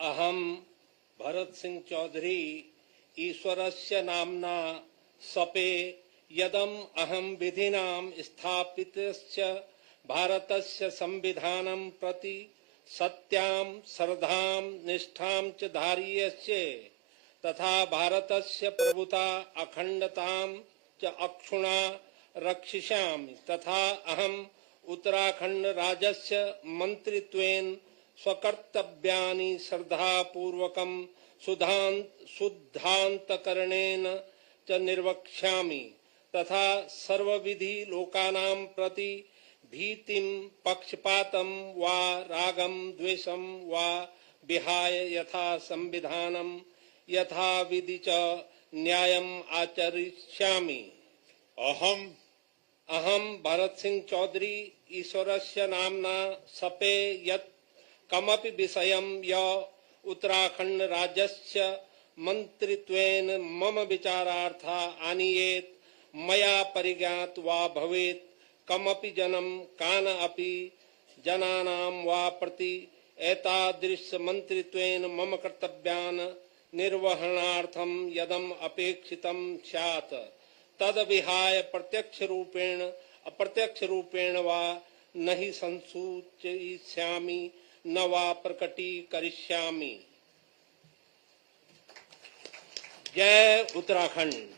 अहम भरत सिंह चौधरी ईश्वरस्य नामना सपे यदम अहम विधिनाम स्थापितस्य भारतस्य संविधानं प्रति सत्यां श्रद्धां निष्ठां च धारयिष्ये तथा भारतस्य प्रभुता अखंडतां च अक्षुण्णा रक्षिष्यामि तथा अहम उत्तराखंड राज्यस्य मंत्रित्वेन स्वकर्तव्यानि श्रद्धापूर्वकं शुद्धान्तकरणेन च निर्वक्ष्यामि तथा सर्वविधि लोकानां प्रति भीतिं पक्षपातं वा रागं द्वेषं वा विहाय यथा संविधानं यथा विधि च न्यायम् आचरिष्यामि। अहम भरत सिंह चौधरी ईश्वरस्य नामना सपे यत् कमपि विषयं य उत्तराखंड राज्यस्य मंत्रित्वेन मम विचारार्था आनीयेत् मया परिज्ञात वा भवेत् कमपि जनं कान अपि जनानां वा प्रति एतादृश मंत्रित्वेन मम कर्तव्यान् निर्वहणार्थं यदम अपेक्षितं स्यात् तद विहाय प्रत्यक्ष रूपेण अप्रत्यक्ष रूपेण वा नहि संसूचयिष्यामि न वा प्रकटीकरिष्यामि। जय उत्तराखंड।